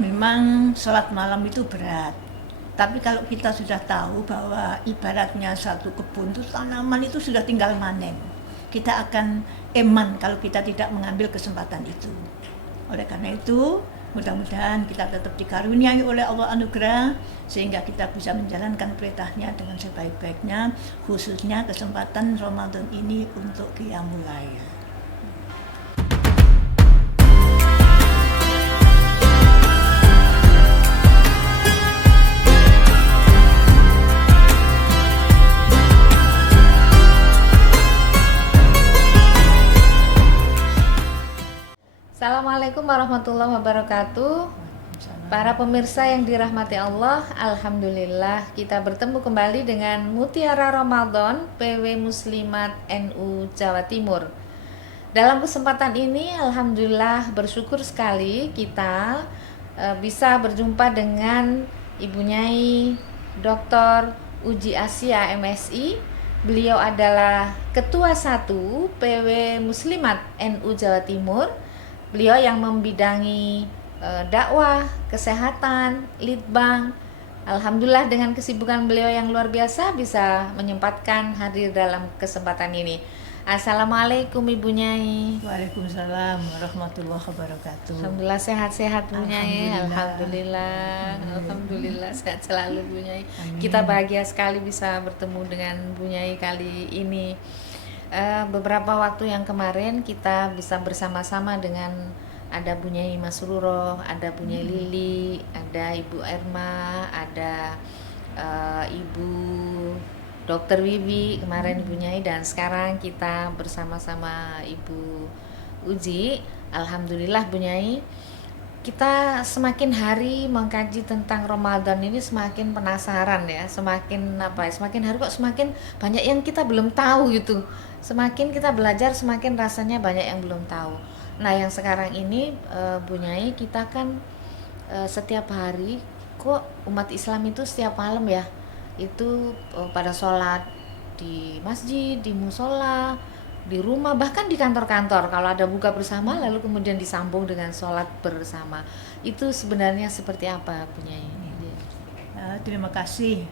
Memang sholat malam itu berat. Tapi kalau kita sudah tahu bahwa ibaratnya satu kebun itu tanaman itu sudah tinggal manen. Kita akan eman kalau kita tidak mengambil kesempatan itu. Oleh karena itu, mudah-mudahan kita tetap dikaruniai oleh Allah anugerah sehingga kita bisa menjalankan perintahnya dengan sebaik-baiknya, khususnya kesempatan Ramadan ini untuk qiyamul lail. Assalamualaikum warahmatullahi wabarakatuh. Para pemirsa yang dirahmati Allah, alhamdulillah kita bertemu kembali dengan Mutiara Ramadan PW Muslimat NU Jawa Timur. Dalam kesempatan ini alhamdulillah bersyukur sekali kita bisa berjumpa dengan Ibu Nyai Dr. Uji Asia MSI. Beliau adalah Ketua 1 PW Muslimat NU Jawa Timur. Beliau yang membidangi dakwah, kesehatan, litbang. Alhamdulillah dengan kesibukan beliau yang luar biasa bisa menyempatkan hadir dalam kesempatan ini. Assalamualaikum Ibu Nyai. Waalaikumsalam warahmatullahi wabarakatuh. Alhamdulillah sehat-sehat Bu Nyai. Alhamdulillah sehat selalu Bu Nyai. Amin. Kita bahagia sekali bisa bertemu dengan Bu Nyai kali ini. Beberapa waktu yang kemarin kita bisa bersama-sama dengan ada Bu Nyai Masruroh, ada Bu Nyai Lili, ada Ibu Erma, ada Ibu Dr. Wibi kemarin Ibu Nyai, dan sekarang kita bersama-sama Ibu Uji. Alhamdulillah Bu Nyai, kita semakin hari mengkaji tentang Ramadan ini semakin penasaran ya, semakin hari kok semakin banyak yang kita belum tahu gitu. Semakin kita belajar semakin rasanya banyak yang belum tahu. Nah, yang sekarang ini Bu Nyai, kita kan setiap hari kok umat Islam itu setiap malam ya itu pada sholat di masjid, di musola, di rumah, bahkan di kantor-kantor kalau ada buka bersama lalu kemudian disambung dengan sholat bersama. Itu sebenarnya seperti apa Bu Nyai? Terima kasih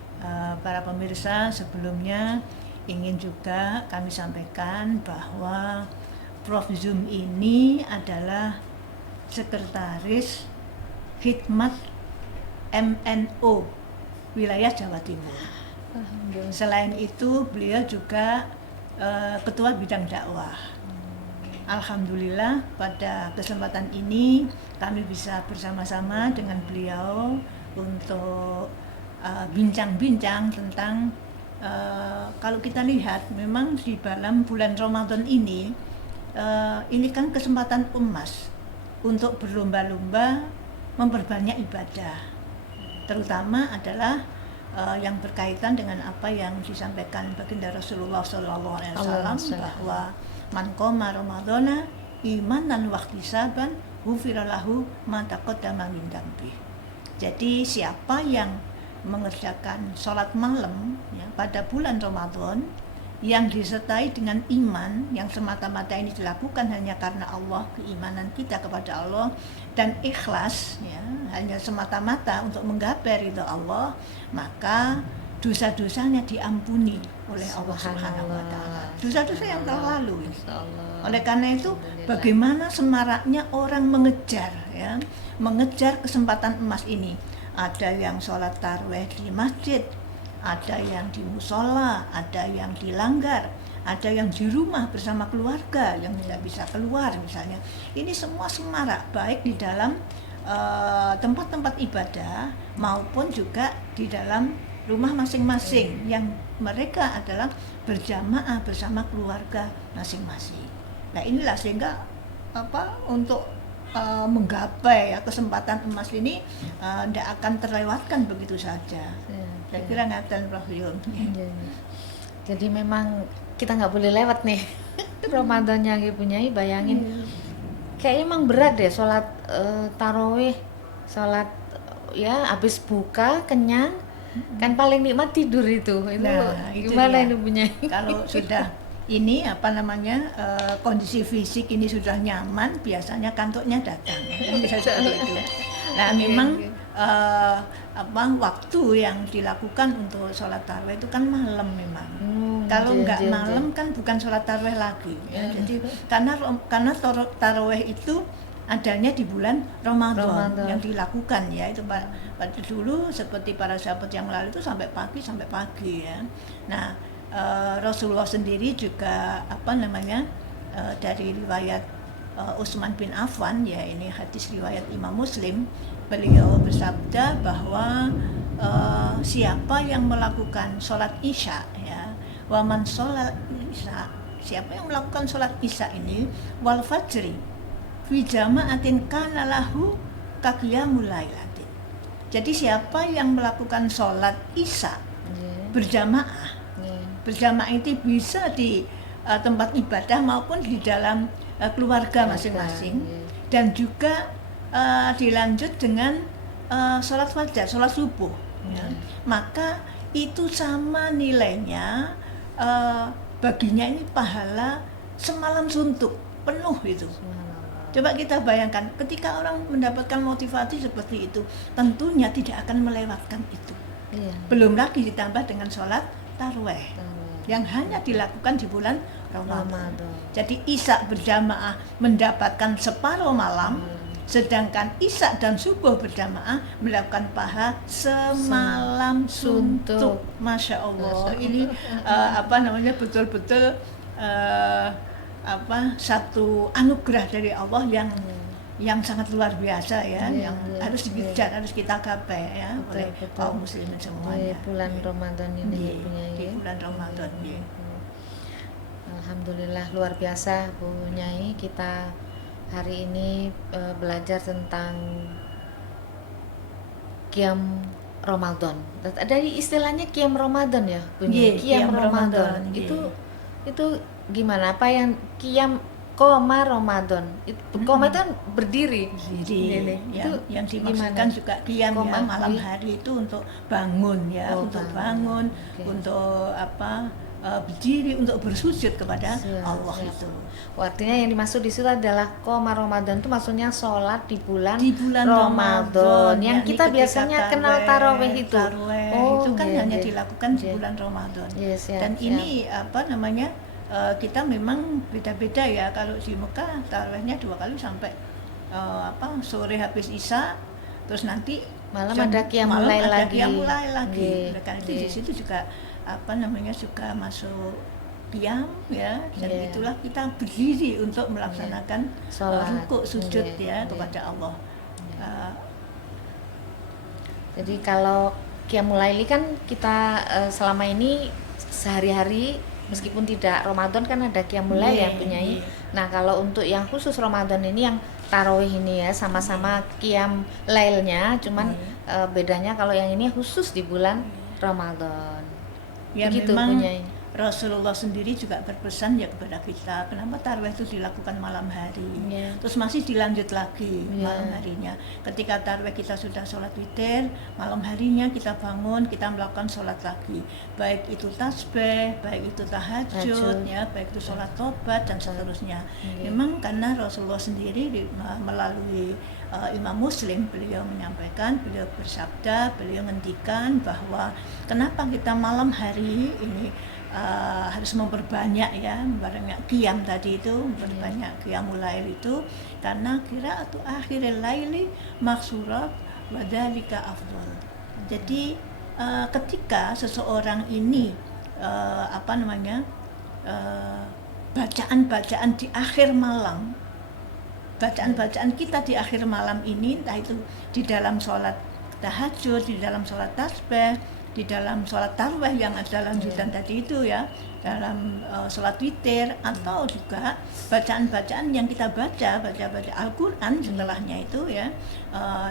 para pemirsa. Sebelumnya ingin juga kami sampaikan bahwa Prof. Zum ini adalah Sekretaris Khidmat MNO Wilayah Jawa Timur. Selain itu beliau juga Ketua Bidang Dakwah. Alhamdulillah pada kesempatan ini kami bisa bersama-sama dengan beliau untuk bincang-bincang tentang kalau kita lihat memang di dalam bulan Ramadan ini kan kesempatan emas untuk berlomba-lomba memperbanyak ibadah, terutama adalah yang berkaitan dengan apa yang disampaikan baginda Rasulullah SAW bahwa man qoma ramadhana imanan wa ihtisaban ghufira lahu ma taqaddama min dzambi. Jadi siapa yang mengerjakan sholat malam ya, pada bulan Ramadan yang disertai dengan iman yang semata-mata ini dilakukan hanya karena Allah, keimanan kita kepada Allah, dan ikhlas ya, hanya semata-mata untuk menggapai ridha Allah, maka dosa-dosanya diampuni oleh Allah Subhanahu wa taala. Dosa-dosa yang telah lalu. Oleh karena itu bagaimana semaraknya orang mengejar kesempatan emas ini. Ada yang sholat tarawih di masjid, ada yang di musola, ada yang dilanggar, ada yang di rumah bersama keluarga yang tidak bisa keluar misalnya. Ini semua semarak baik di dalam tempat-tempat ibadah maupun juga di dalam rumah masing-masing yang mereka adalah berjamaah bersama keluarga masing-masing. Nah, inilah sehingga untuk menggapai kesempatan emas ini tidak akan terlewatkan begitu saja. Saya kira ngaten Prof. Yun. Jadi memang kita nggak boleh lewat nih Ramadannya Ibu Nyai. Bayangin kayak emang berat deh sholat tarawih, sholat ya habis buka kenyang kan paling nikmat tidur itu gimana dia. ini Bu Nyai? Kalau sudah ini kondisi fisik ini sudah nyaman, biasanya kantuknya datang. Bisa seperti itu. Nah, Oke, memang oke. waktu yang dilakukan untuk sholat tarawih itu kan malam memang. Kalau Jen, nggak jen, malam jen. kan bukan sholat tarawih lagi ya. Hmm. Jadi karena tarawih itu adanya di bulan Ramadan Ramadan. yang dilakukan ya itu pada dulu seperti para sahabat yang lalu itu sampai pagi ya. Nah, Rasulullah sendiri juga dari riwayat Utsman bin Affan ya, ini hadis riwayat Imam Muslim, beliau bersabda bahwa siapa yang melakukan sholat isya ya, waman sholat isya, siapa yang melakukan sholat isya ini wal fajri fi jama'atin kana lahu kaqiyamul lailatin. Jadi siapa yang melakukan sholat isya berjamaah, berjamaah itu bisa di tempat ibadah maupun di dalam keluarga masing-masing, dan juga dilanjut dengan sholat fajar, sholat subuh ya. Maka itu sama nilainya, baginya ini pahala semalam suntuk penuh itu. Coba kita bayangkan ketika orang mendapatkan motivasi seperti itu, tentunya tidak akan melewatkan itu. Belum lagi ditambah dengan sholat tarawih yang hanya dilakukan di bulan Ramadan. Jadi isya berjamaah mendapatkan separuh malam, sedangkan isya dan subuh berjamaah mendapatkan pahala semalam suntuk. Masya Allah. Ini betul-betul satu anugerah dari Allah yang sangat luar biasa ya, yang harus dikejar, harus kita gapai ya, oleh kaum muslimin semuanya. Bulan Ramadan ini di bulan Ramadan. Alhamdulillah luar biasa Bu Nyai, kita hari ini belajar tentang Qiyam Ramadan. Dari istilahnya Qiyam Ramadan ya Bu Nyai. Qiyam Ramadan. Itu gimana? Apa yang Qiyam Koma Ramadan? Koma itu kan berdiri. Yang dimaksudkan juga qiyam ya, malam hari itu untuk bangun ya, bangun, untuk berdiri, untuk bersujud kepada Allah itu. Artinya yang dimaksud di situ adalah Qoma Ramadan itu maksudnya sholat di bulan Ramadan yang kita biasanya kenal tarawih itu. Itu kan hanya dilakukan di bulan Ramadan. Dan ini kita memang beda-beda ya. Kalau di Mekah tarawihnya 2 kali sampai sore habis isya, terus nanti malam ada qiyamul lail lagi. Karena itu di situ juga juga masuk qiyam ya, dan itulah kita berdiri untuk melaksanakan rukuk sujud kepada Allah. Jadi kalau qiyamul lail kan kita selama ini sehari-hari meskipun tidak Ramadan kan ada qiyamul lail yang punyai. Nah, kalau untuk yang khusus Ramadan ini yang tarawih ini ya sama-sama qiyam lailnya, cuman bedanya kalau yang ini khusus di bulan Ramadan. Ya, begitu memang punyai. Rasulullah sendiri juga berpesan ya kepada kita, kenapa tarawih itu dilakukan malam hari, terus masih dilanjut lagi malam harinya. Ketika tarawih kita sudah sholat witir, malam harinya kita bangun, kita melakukan sholat lagi, baik itu tasbih, baik itu tahajud ya, baik itu sholat tobat dan seterusnya. Memang karena Rasulullah sendiri melalui Imam Muslim, beliau menyampaikan, beliau bersabda, beliau ngendikan bahwa kenapa kita malam hari ini harus memperbanyak qiyam tadi itu, memperbanyak qiyamul lail itu, karena qiraatu akhiril laili maksurat wa dzalika afdal. Jadi ketika seseorang ini bacaan-bacaan di akhir malam, bacaan-bacaan kita di akhir malam ini, entah itu di dalam sholat tahajud, di dalam sholat tasbih, di dalam sholat tarawih yang ada lanjutan tadi itu ya, dalam sholat witir, atau juga bacaan-bacaan yang kita baca Al-Quran setelahnya itu ya,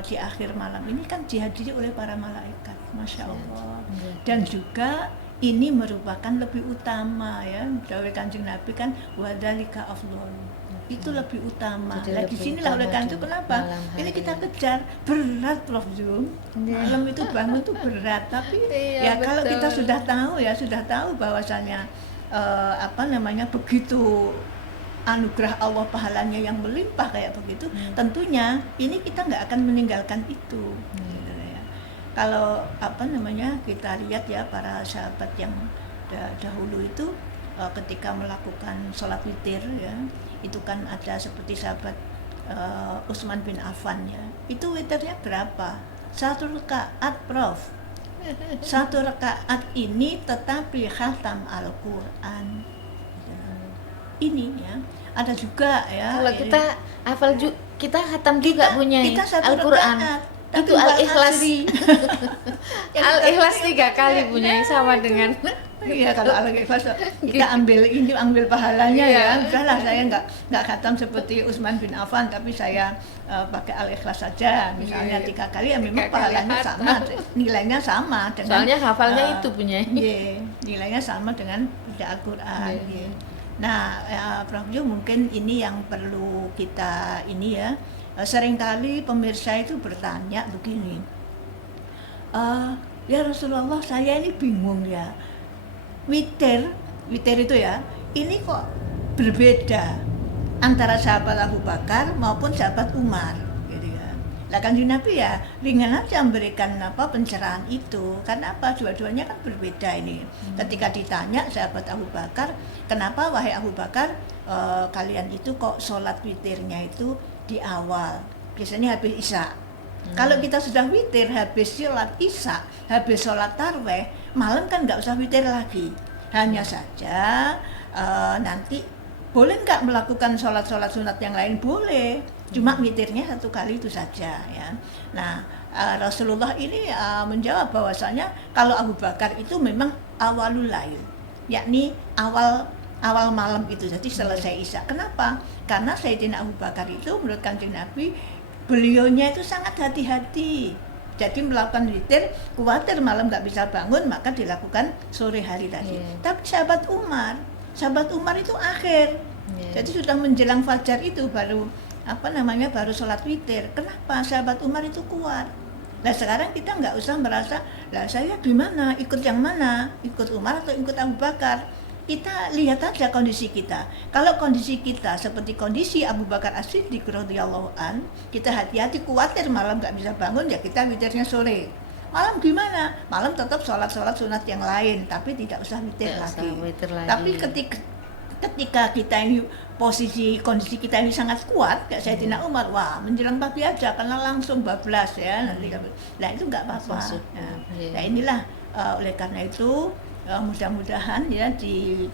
di akhir malam ini kan dihadiri oleh para malaikat, Masya Allah. Dan juga ini merupakan lebih utama ya, dawuh Kanjeng Nabi kan wadzalika afdhal, itu lebih utama. Nah, di sinilah oleh karena itu kenapa ini kita kejar, berat Prof Zoom. Malam itu bangun itu berat, tapi ya betul. Kalau kita sudah tahu bahwasanya begitu anugerah Allah pahalanya yang melimpah kayak begitu, tentunya ini kita nggak akan meninggalkan itu. Gitu ya. Kalau kita lihat ya para sahabat yang dahulu itu ketika melakukan sholat witir ya, itu kan ada seperti sahabat Utsman bin Affan ya, itu witirnya berapa? 1 rakaat, Prof. 1 rakaat ini tetapi khatam Al-Quran. Ini ya, ada juga ya. Kalau kita hafal kita khatam juga punya Al-Quran. Itu Al-Ikhlas. Al-Ikhlas 3 kali punya, sama dengan Iya, kalau Al-Ikhlas kita ambil pahalanya ya. Udahlah, saya nggak khatam seperti Utsman bin Affan, tapi saya pakai Al-Ikhlas saja. Misalnya 3 kali ya, memang pahalanya sama, nilainya sama dengan. Soalnya hafalnya itu punya. Iya, nilainya sama dengan baca Al-Quran. Nah, Prof Jo, mungkin ini yang perlu kita ini ya. Seringkali pemirsa itu bertanya begini, ya Rasulullah, saya ini bingung ya, witir itu ya, ini kok berbeda antara sahabat Abu Bakar maupun sahabat Umar, gitu ya. Lah Kanjeng Nabi ya ringan aja memberikan pencerahan itu, karena apa? Dua-duanya kan berbeda ini. Ketika ditanya sahabat Abu Bakar, kenapa wahai Abu Bakar, kalian itu kok sholat witirnya itu di awal, biasanya habis Isya. Kalau kita sudah witir, habis sholat Isya, habis sholat Tarawih, malam kan nggak usah witir lagi. Hanya saja nanti boleh nggak melakukan sholat-sholat sunat yang lain? Boleh, cuma witirnya 1 kali itu saja ya. Nah, Rasulullah ini menjawab bahwasanya kalau Abu Bakar itu memang awalul lail, yakni awal malam itu, jadi selesai Isya. Kenapa? Karena Sayyidina Abu Bakar itu menurut Kanjeng Nabi, beliaunya itu sangat hati-hati. Jadi melakukan witir, khawatir malam nggak bisa bangun, maka dilakukan sore hari tadi. Tapi sahabat Umar itu akhir. Jadi sudah menjelang fajar itu baru baru sholat witir. Kenapa? Sahabat Umar itu kuat. Nah sekarang kita nggak usah merasa, lah saya gimana, ikut yang mana, ikut Umar atau ikut Abu Bakar. Kita lihat aja kondisi kita. Kalau kondisi kita seperti kondisi Abu Bakar As-Siddiq radhiyallahu an, kita hati-hati, khawatir malam nggak bisa bangun, ya kita witirnya sore. Malam gimana? Malam tetap sholat sunat yang lain, tapi tidak usah witir lagi. Tapi ketika kita ini kondisi kita ini sangat kuat, kayak Sayyidina Umar, wah menjelang pagi aja karena langsung bablas ya nanti. Nah itu nggak apa-apa. Nah inilah oleh karena itu mudah-mudahan ya di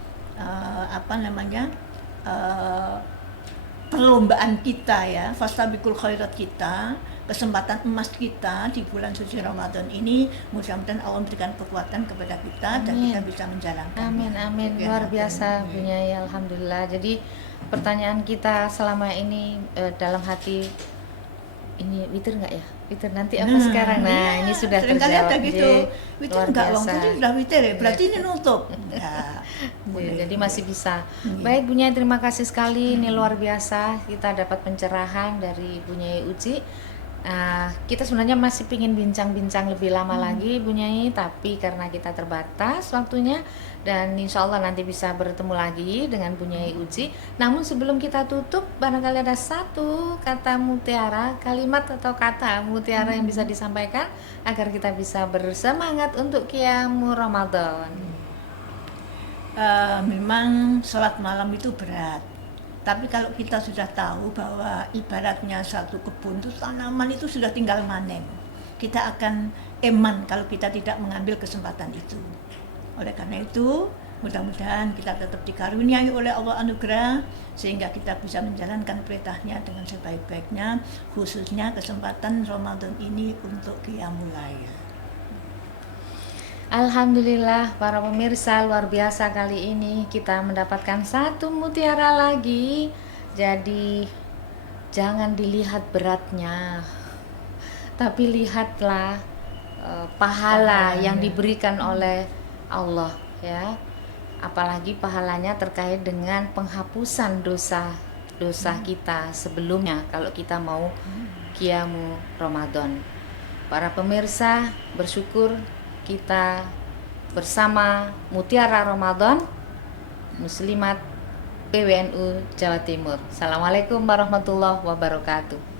perlombaan kita ya, fastabiqul khairat kita, kesempatan emas kita di bulan suci Ramadan ini, mudah-mudahan Allah memberikan kekuatan kepada kita. Amin. Dan kita bisa menjalankan. Amin. Luar biasa Bu Nyai, alhamdulillah. Jadi pertanyaan kita selama ini dalam hati, ini witir nggak ya? Witir nanti apa sekarang? Nah, ini sudah terjawab. Ada gitu. Witir enggak, tadi sudah witir ya. Berarti ini nutup. Jadi masih bisa. Baik Bu Nyai, terima kasih sekali. Ini luar biasa kita dapat pencerahan dari Bu Nyai Uci. Kita sebenarnya masih ingin bincang-bincang lebih lama lagi Bu Nyai, tapi karena kita terbatas waktunya, dan insya Allah nanti bisa bertemu lagi dengan Bu Nyai Uci. Namun sebelum kita tutup, barangkali ada satu kata mutiara, kalimat atau kata mutiara yang bisa disampaikan agar kita bisa bersemangat untuk Qiyamul Ramadan. Memang sholat malam itu berat, tapi kalau kita sudah tahu bahwa ibaratnya satu kebun itu, tanaman itu sudah tinggal manen, kita akan eman kalau kita tidak mengambil kesempatan itu. Oleh karena itu, mudah-mudahan kita tetap dikaruniai oleh Allah anugerah, sehingga kita bisa menjalankan perintahnya dengan sebaik-baiknya, khususnya kesempatan Ramadan ini untuk Qiyamul Lail. Alhamdulillah para pemirsa, luar biasa kali ini kita mendapatkan satu mutiara lagi. Jadi jangan dilihat beratnya, tapi lihatlah pahala yang diberikan oleh Allah ya. Apalagi pahalanya terkait dengan penghapusan dosa kita sebelumnya kalau kita mau Qiyamul Ramadan. Para pemirsa, bersyukur kita bersama Mutiara Ramadan, muslimat PWNU Jawa Timur. Assalamualaikum warahmatullahi wabarakatuh.